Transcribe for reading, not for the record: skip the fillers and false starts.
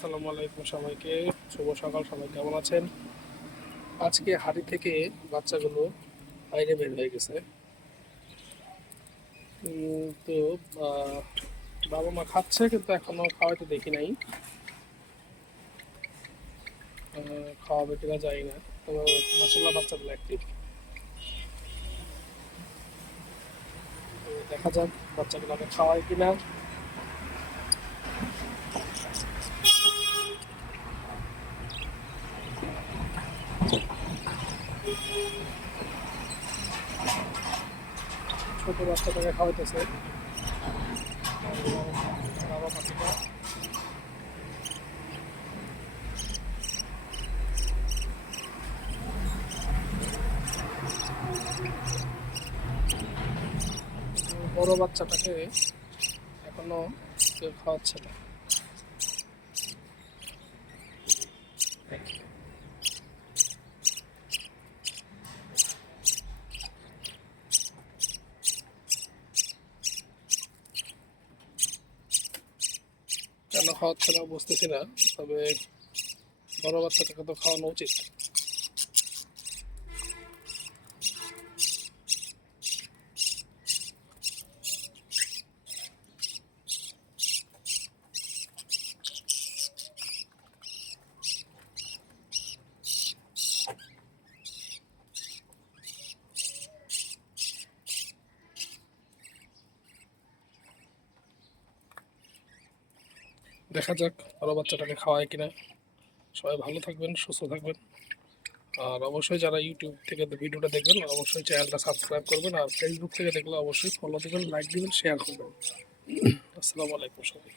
আসসালামু আলাইকুম সবাইকে, শুভ সকাল। সবাই কেমন আছেন? আজকে হাড়ি থেকে বাচ্চাগুলো বাইরে বের হয়ে গেছে। তো বাবা মা খাচ্ছে, কিন্তু এখনো খাওয়াইতে দেখি নাই। খাওয়াবে কিনা জানি না। তো মাসাল্লাহ বাচ্চাগুলো অ্যাক্টিভ। তো দেখা যাক বাচ্চাগুলোকে খাওয়াই কিনা। ছোট বাচ্চাটাকে খাওয়াইতেছে বাবা পাখিটা। বড় বাচ্চাটাকে এখনো কেউ খাওয়াচ্ছে না। কেন খাওয়াচ্ছে না বুঝতেছি না, তবে বড় বাচ্চাটাকে তো খাওয়ানো উচিত। দেখা যাক বড় বাচ্চাটাকে খাওয়ায় কিনা। সবাই ভালো থাকবেন, সুস্থ থাকবেন। আর অবশ্যই যারা ইউটিউব থেকে ভিডিওটা দেখবেন অবশ্যই চ্যানেলটা সাবস্ক্রাইব করবেন, আর ফেসবুক থেকে দেখলে অবশ্যই ফলো দেবেন, লাইক দিবেন, শেয়ার করবেন। আসসালামু আলাইকুম সবাই।